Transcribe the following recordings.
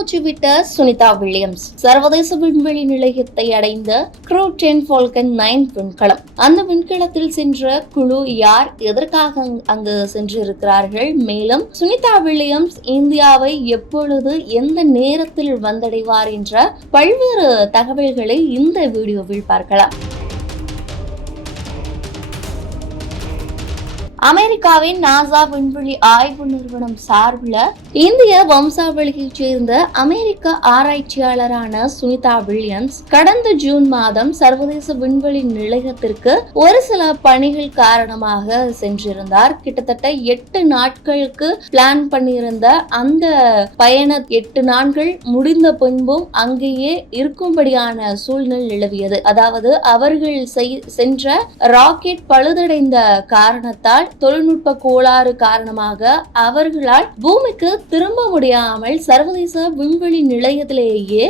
மூச்சுவிட்ட விட்ட சுனிதா வில்லியம்ஸ். சர்வதேச விண்வெளி நிலையத்தை அடைந்த க்ரூ டென் ஃபால்கன் நைன் விண்கலம். அந்த விண்கலத்தில் சென்ற குழு யார்? எதற்காக அங்கு சென்றிருக்கிறார்கள்? மேலும் சுனிதா வில்லியம்ஸ் இந்தியாவை எப்பொழுது எந்த நேரத்தில் வந்தடைவார் என்ற பல்வேறு தகவல்களை இந்த வீடியோவில் பார்க்கலாம். அமெரிக்காவின் நாசா விண்வெளி ஆய்வு நிறுவனம் சார்பில் இந்திய வம்சாவளியைச் சேர்ந்த அமெரிக்க ஆராய்ச்சியாளரான சுனிதா வில்லியம்ஸ் கடந்த ஜூன் மாதம் சர்வதேச விண்வெளி நிலையத்திற்கு ஒரு சில பணிகள் காரணமாக சென்றிருந்தார். கிட்டத்தட்ட எட்டு நாட்களுக்கு பிளான் பண்ணியிருந்த அந்த பயண எட்டு நாட்கள் முடிந்த பின்பும் அங்கேயே இருக்கும்படியான சூழ்நிலை நிலவியது. அதாவது அவர்கள் செய்- சென்ற ராக்கெட் பழுதடைந்த காரணத்தால் தொழில்நுட்ப கோளாறு காரணமாக அவர்களால் பூமிக்கு திரும்ப முடியாமல் சர்வதேச விண்வெளி நிலையத்திலேயே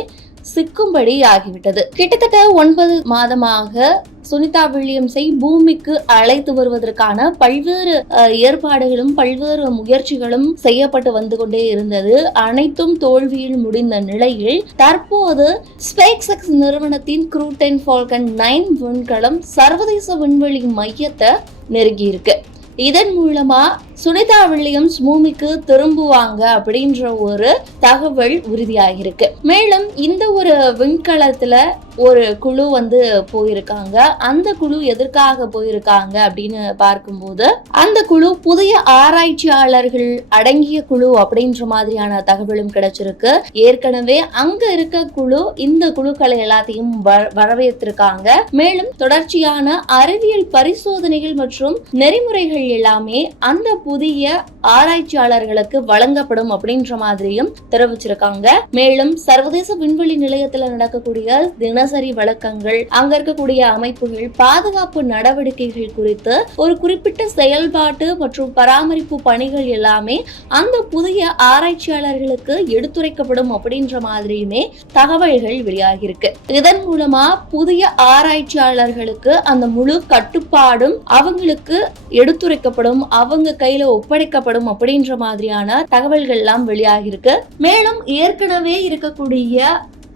சிக்கும்படி ஆகிவிட்டது. கிட்டத்தட்ட ஒன்பது மாதமாக சுனிதா வில்லியம்ஸை பூமிக்கு அழைத்து வருவதற்கான பல்வேறு அஹ், ஏற்பாடுகளும் பல்வேறு முயற்சிகளும் செய்யப்பட்டு வந்து கொண்டே இருந்தது. அனைத்தும் தோல்வியில் முடிந்த நிலையில் தற்போது ஸ்பேக்ஸ் எக்ஸ் நிறுவனத்தின் க்ரூட்டன் ஃபால்கன் நைன் விண்கலம் சர்வதேச விண்வெளி மையத்தை நெருங்கியிருக்கு. இதன் மூலமா சுனிதா வில்லியம்ஸ் பூமிக்கு திரும்புவாங்க அப்படின்ற ஒரு தகவல் உறுதியாகிருக்கு மேலும் இந்த ஒரு விண்கலத்துல ஒரு குழு வந்து போயிருக்காங்க. அந்த குழு எதற்காக போயிருக்காங்க அப்படின்னு பார்க்கும்போது அந்த குழு புதிய ஆராய்ச்சியாளர்கள் அடங்கிய குழு அப்படின்ற மாதிரியான தகவலும் கிடைச்சிருக்கு. ஏற்கனவே அங்க இருக்க குழு இந்த குழுக்களை எல்லாத்தையும் வரவேற்றிருக்காங்க. மேலும் தொடர்ச்சியான அறிவியல் பரிசோதனைகள் மற்றும் நெறிமுறைகள் எல்லாமே அந்த புதிய ஆராய்ச்சியாளர்களுக்கு வழங்கப்படும் அப்படின்ற மாதிரியும் தெரிவிச்சிருக்காங்க. மேலும் சர்வதேச விண்வெளி நிலையத்தில் நடக்கக்கூடிய தின தினசரி வழக்கங்கள் அங்க இருக்கக்கூடிய அமைப்புகள் பாதுகாப்பு நடவடிக்கைகள் குறித்து ஒரு குறிப்பிட்ட செயல்பாட்டு மற்றும் பராமரிப்பு பணிகள் எல்லாமே அந்த புதிய ஆராய்ச்சியாளர்களுக்கு எடுத்துரைக்கப்படும் அப்படின்ற மாதிரியுமே தகவல்கள் வெளியாகியிருக்கு. இதன் மூலமா புதிய ஆராய்ச்சியாளர்களுக்கு அந்த முழு கட்டுப்பாடும் அவங்களுக்கு எடுத்துரைக்கப்படும் அவங்க கையில ஒப்படைக்கப்படும் அப்படின்ற மாதிரியான தகவல்கள் எல்லாம் வெளியாகியிருக்கு. மேலும் ஏற்கனவே இருக்கக்கூடிய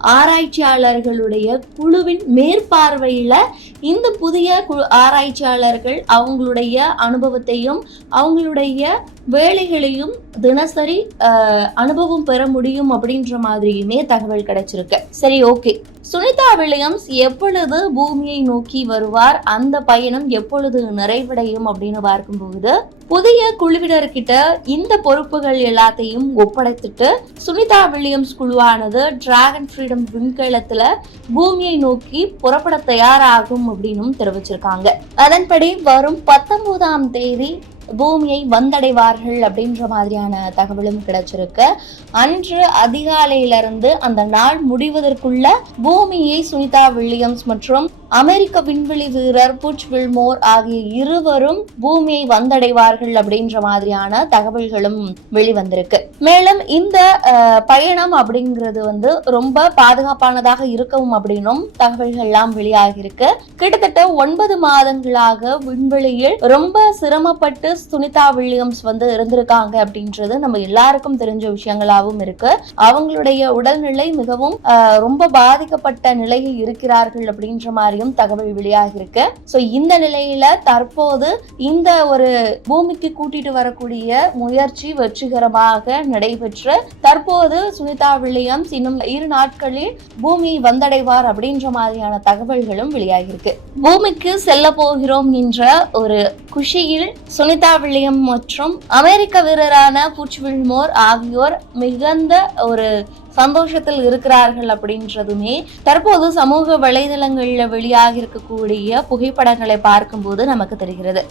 ஆராய்ச்சியாளர்களுடைய குழுவின் மேற்பார்வையில் இந்த புதிய குழு ஆராய்ச்சியாளர்கள் அவங்களுடைய அனுபவத்தையும் அவங்களுடைய வேலைகளையும் தினசரி அனுபவம் பெற முடியும் அப்படின்ற மாதிரியுமே தகவல் கிடைச்சிருக்கு. சரி ஓகே. சுனிதா வில்லியம்ஸ் எப்பொழுது பூமியை நோக்கி வருவார்? அந்த பயணம் எப்பொழுது நிறைவடையும் அப்படின்னு பார்க்கும்போது புதிய குழுவினர்கிட்ட இந்த பொறுப்புகள் எல்லாத்தையும் ஒப்படைத்துட்டு சுனிதா வில்லியம்ஸ் குழுவானது டிராகன் ஃப்ரீடம் விண்கலத்துல பூமியை நோக்கி புறப்பட தயாராகும் அப்படின்னும் தெரிவிச்சிருக்காங்க. அதன்படி வரும் பத்தொன்பதாம் தேதி பூமியை வந்தடைவார்கள் அப்படின்ற மாதிரியான தகவலும் கிடைச்சிருக்கு. அன்று அதிகாலையிலிருந்து அந்த நாள் முடிவதற்குள்ள பூமியை சுனிதா வில்லியம்ஸ் மற்றும் அமெரிக்க விண்வெளி வீரர் புட்ச் வில்மோர் ஆகிய இருவரும் பூமியை வந்தடைவார்கள் அப்படின்ற மாதிரியான தகவல்களும் வெளிவந்திருக்கு. மேலும் இந்த பயணம் அப்படிங்கிறது வந்து ரொம்ப பாதுகாப்பானதாக இருக்கவும் அப்படின்னும் தகவல்கள்லாம் வெளியாகிருக்கு வெளியாகியிருக்கு. கிட்டத்தட்ட ஒன்பது மாதங்களாக விண்வெளியில் ரொம்ப சிரமப்பட்டு சுனிதா வில்லியம்ஸ் வந்து இருந்திருக்காங்க அப்படின்றது நம்ம எல்லாருக்கும் தெரிஞ்ச விஷயங்களாகவும் இருக்கு. அவங்களுடைய உடல்நிலை மிகவும் ரொம்ப பாதிக்கப்பட்ட நிலையில் இருக்கிறார்கள் அப்படின்ற மாதிரி மாதிரியும் தகவல் வெளியாகிருக்கு ஸோ இந்த நிலையில தற்போது இந்த ஒரு பூமிக்கு கூட்டிட்டு வரக்கூடிய முயற்சி வெற்றிகரமாக நடைபெற்று தற்போது சுனிதா வில்லியம்ஸ் இன்னும் இரு நாட்களில் பூமி வந்தடைவார் அப்படின்ற மாதிரியான தகவல்களும் வெளியாகிருக்கு பூமிக்கு செல்ல போகிறோம் என்ற ஒரு குஷியில் சுனிதா வில்லியம் மற்றும் அமெரிக்க வீரரான புச் வில்மோர் ஆகியோர் மிகுந்த ஒரு சந்தோஷத்தில் இருக்கிறார்கள் அப்படின்றதுமே தற்போது சமூக வலைதளங்களில் வெளியாக இருக்கக்கூடிய புகைப்படங்களை பார்க்கும்போது நமக்கு தெரிகிறது.